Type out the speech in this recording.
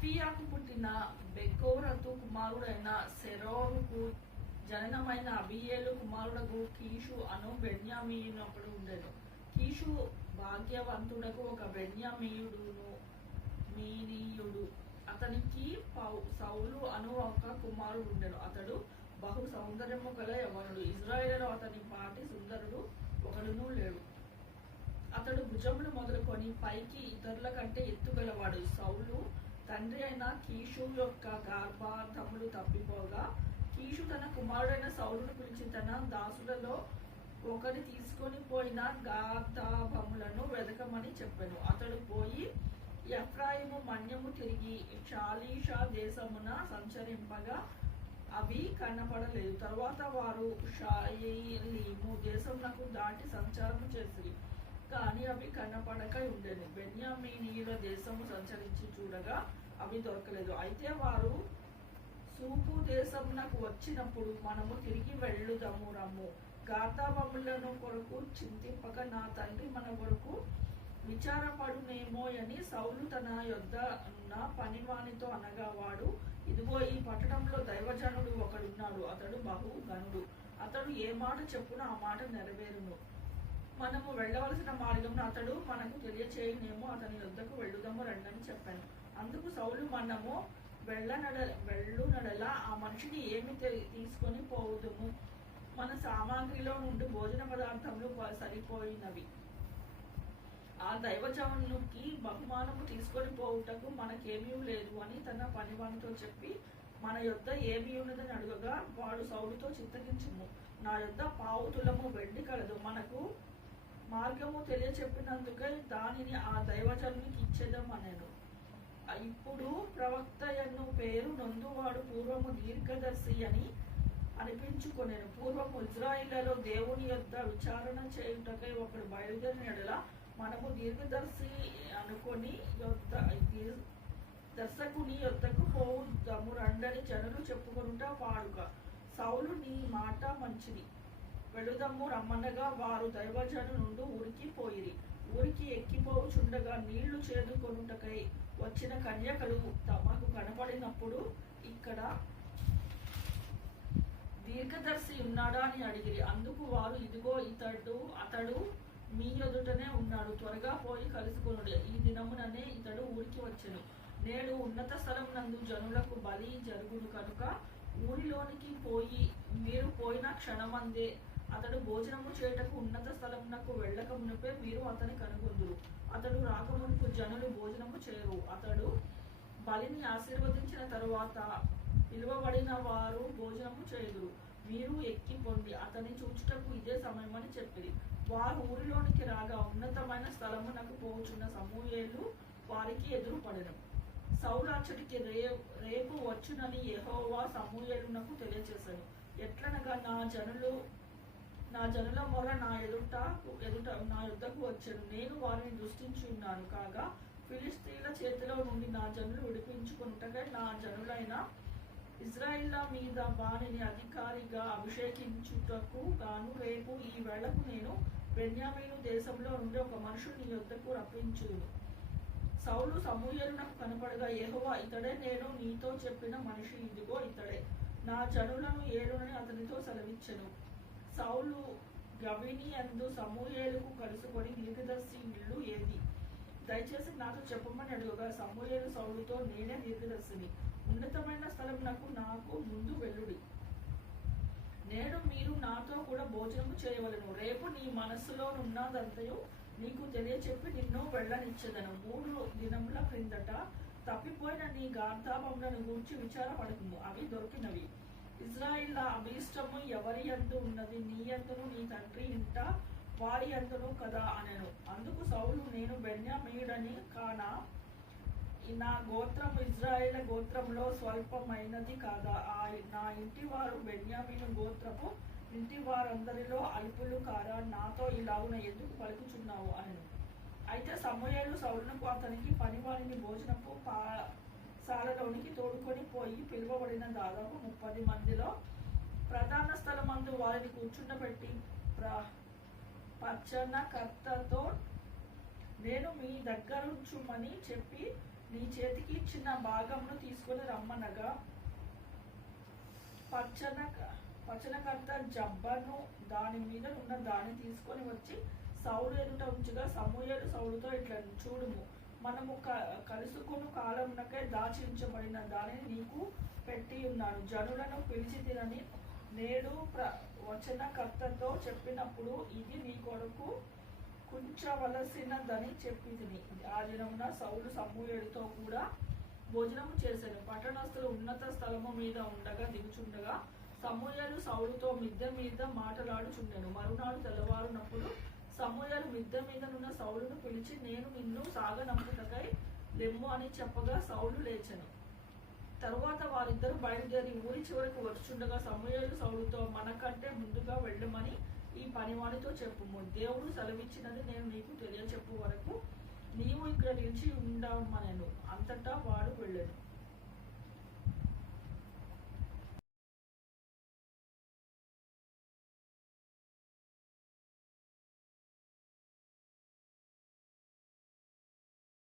అఫియాకు పుట్టిన బెకోరతు కుమారుడైన సెరోరుకు జననమైన అబియేలు కుమారుడకు కీషు అను బెన్యామీయునప్పుడు ఉండెను. కీషు భాగ్యవంతుడకు ఒక మీనీయుడు. అతనికి సౌలు అను ఒక కుమారుడు ఉండెను. అతడు బహు సౌందర్యము గల యవ్వనుడు. ఇజ్రాయేలులో అతని పాటి సుందరుడు ఒకడునూ లేడు. అతడు భుజములు మొదలుకొని పైకి ఇతరుల కంటే ఎత్తుగలవాడు. సౌలు తండ్రి అయిన కీషు యొక్క గర్భార్థములు తప్పిపోగా కీషు తన కుమారుడైన సౌలును పిలిచి తన దాసులలో ఒకరి తీసుకొని పోయిన గాతాభములను వెదకమని చెప్పెను. అతడు పోయి ఎఫ్రాయిము మన్యము తిరిగి షాలీషా దేశమున సంచరింపగా అవి కనపడలేదు. తరువాత వారు షాయలీము దేశమునకు దాటి సంచారము చేసిరి, కానీ అవి కనపడక ఉండెను. బెన్యామీనీయుల దేశము సంచరించి చూడగా అవి దొరకలేదు. అయితే వారు సూపు దేశమునకు వచ్చినప్పుడు మనము తిరిగి వెళ్ళుదము రమ్ము, గాతాబములను కొరకు చింతింపక నా తండ్రి మన కొరకు విచారపడునేమో అని సౌలు తన యొద్ద ఉన్న పనివానితో అనగా, వాడు ఇదిగో ఈ పట్టణంలో దైవజనుడు ఒకడున్నాడు. అతడు బహు ఘనుడు. అతడు ఏ మాట చెప్పునో ఆ మాట నెరవేరును. మనము వెళ్ళవలసిన మార్గంలో అతడు మనకు తెలియచేయనేమో, అతని యొద్దకు వెళ్ళుదాము రండని చెప్పాను. అందుకు సౌలు, మనము వెళ్ళునడలా ఆ మనిషిని ఏమి తీసుకొని పోవుదుము? మన సామాగ్రిలో నుండి భోజన పదార్థములు సరిపోయినవి. ఆ దైవజనునికి బహుమానము తీసుకొని పోవుటకు మనకేమీ లేదు అని తన పనివానితో చెప్పి, మన యొద్ద ఏమి ఉన్నదని అడుగగా వాడు సౌలుతో, చిత్తగించుము, నా యొద్ద పావు తులము వెండి కలదు. మనకు మార్గము తెలియచెప్పినందుకై దానిని ఆ దైవజనునికి ఇచ్చేదమనెను. ఇప్పుడు ప్రవక్తయను పేరు నొందువాడు పూర్వము దీర్ఘదర్శి అని అనిపించుకొనెను. పూర్వము ఇజ్రాయిలలో దేవుని యొద్ద విచారణ చేయుటకై ఒకడు బయలుదేరిన ఎడల మనము దీర్ఘదర్శి అనుకొని దర్శకుని యొద్దకు పోవుదము రండని జనులు చెప్పుకొనుట వాడుక. సౌలు, నీ మాట మంచిది, వెళుదమ్ము రమ్మనగా వారు దైవజను నుండి ఊరికి పోయిరి. ఊరికి ఎక్కిపోవుచుండగా నీళ్లు చేదుకొనుటకై వచ్చిన కన్యకలు తమకు కనపడినప్పుడు, ఇక్కడ దీర్ఘదర్శి ఉన్నాడా అని అడిగిరి. అందుకు వారు, ఇదిగో అతడు మీ ఎదుటనే ఉన్నాడు, త్వరగా పోయి కలుసుకొనుడి. ఈ దినముననే ఇతడు ఊరికి వచ్చెను. నేడు ఉన్నత స్థలం నందు జనులకు బలి జరుగును కనుక ఊరిలోనికి పోయి మీరు పోయిన క్షణమందే అతడు భోజనము చేయుటకు ఉన్నత స్థలమునకు వెళ్ళక మునిపే మీరు అతని కనుగొందురు. అతడు రాకమునుపు జనులు భోజనము చేయరు. అతడు బలిని ఆశీర్వదించిన తరువాత పిలువబడిన వారు భోజనము చేయుదురు. మీరు ఎక్కి పొండి, అతని చూచుటకు ఇదే సమయమని చెప్పిరి. వారు ఊరిలోనికి రాగా ఉన్నతమైన స్థలమునకు పోచున్న సమూయేలు వారికి ఎదురుపడెను. సౌలు అచ్చటికి రేపు వచ్చునని యెహోవా సమూయేలునకు తెలియచేశాను. ఎట్లనగా నా జనుల మొర నా యుద్ధకు వచ్చాను. నేను వారిని దృష్టించి ఉన్నాను కాగా ఫిలిష్తీయుల చేతిలో నుండి నా జనులు విడిపించుకొనుటకై నా జనులైన ఇజ్రాయిల్ల మీద వానిని అధికారిగా అభిషేకించుటకు గాను రేపు ఈ వేళకు నేను బెన్యామీను దేశంలో నుండి ఒక మనుషుని యొద్దకు రప్పించుదును. సౌలు సమూయేలునకు కనపడగా, యెహోవా, ఇతడే నేను నీతో చెప్పిన మనిషి, ఇదిగో ఇతడే, నా జనులను ఏలునని అతనితో సెలవిచ్చెను. సౌలు గవిని యందు సమూయేలుకు కలుసుకొని, దీర్ఘదర్శి ఇల్లు ఏది? దయచేసి నాతో చెప్పమని అడుగగా సమూయేలు సౌలుతో, నేనే దీర్ఘదర్శిని. ఉన్నతమైన స్థలమునకు నాకు ముందు వెళ్ళుడి. నేడు మీరు నాతో కూడా భోజనము చేయవలెను. రేపు నీ మనస్సులో ఉన్నదంతయు నీకు తెలియచెప్పి నిన్ను వెళ్ళనిచ్చేదను. 3 దినముల క్రిందట తప్పిపోయిన నీ గార్ధాపములను గూర్చి విచారపడకుము, అవి దొరికినవి. ఇజ్రాయిల్ల అభీష్టము ఎవరి యందు ఉన్నది? నీ యందును నీ తండ్రి ఇంట వారి యందును కదా అనెను. అందుకు సౌలు, నేను బెన్యామీయుడని కానా? నా గోత్రము ఇజ్రాయిల గోత్రంలో స్వల్పమైనది కాదా? నా ఇంటి వారు బెన్యామీను గోత్రపు ఇంటి వారందరిలో అల్పులు కారా? నాతో ఇలాగున ఎందుకు పలుకుచున్నావు అనెను. అయితే సమూయేలు సౌలునకు అతనికి పనివారిని భోజనపు శాలలోనికి తోడుకొని పోయి పిలువబడిన దాదాపు 30 మందిలో ప్రధాన స్థలమందు వారిని కూర్చుండబెట్టి పచ్చనకర్తతో, నేను మీ దగ్గరుంచుమని చెప్పి నీ చేతికి ఇచ్చిన భాగమును తీసుకొని రమ్మనగా పచ్చనకర్త జబ్బను దాని మీద ఉన్న దాన్ని తీసుకొని వచ్చి సౌలు ఎదుట ఉంచగా సమూయేలు సౌలుతో ఇట్లా చూడుము, మనము కలుసుకుని కాలమునకై దాచించబడిన దానిని నీకు పెట్టి ఉన్నాను. జనులను పిలిచి తినని నేడు వచనకర్తతో చెప్పినప్పుడు ఇది నీ కొరకు కుంచవలసినదని చెప్పి తిని. ఆ దినమున సౌలు సమూయేలుతో కూడా భోజనము చేశాను. పట్టణస్థులు ఉన్నత స్థలము మీద ఉండగా దిగుచుండగా సమూయేలు సౌలుతో మిద్దె మీద మాటలాడుచుండెను. మరునాడు తెల్లవారునప్పుడు సమూయేలు మిద్దె మీద నున్న సౌలును పిలిచి, నేను నిన్ను సాగనంపుటకై లెమ్ము అని చెప్పగా సౌలు లేచెను. తరువాత వారిద్దరు బయలుదేరి ఊరి చివరికి వచ్చుండగా సమూయేలు సౌలుతో, మనకంటే ముందుగా వెళ్ళమని ఈ పనివానితో చెప్పుము, దేవుడు సెలవిచ్చినది నేను నీకు తెలియచెప్పు వరకు నీవు ఇక్కడ నిలిచి ఉండమనెను. అంతటా వాడు వెళ్ళెను.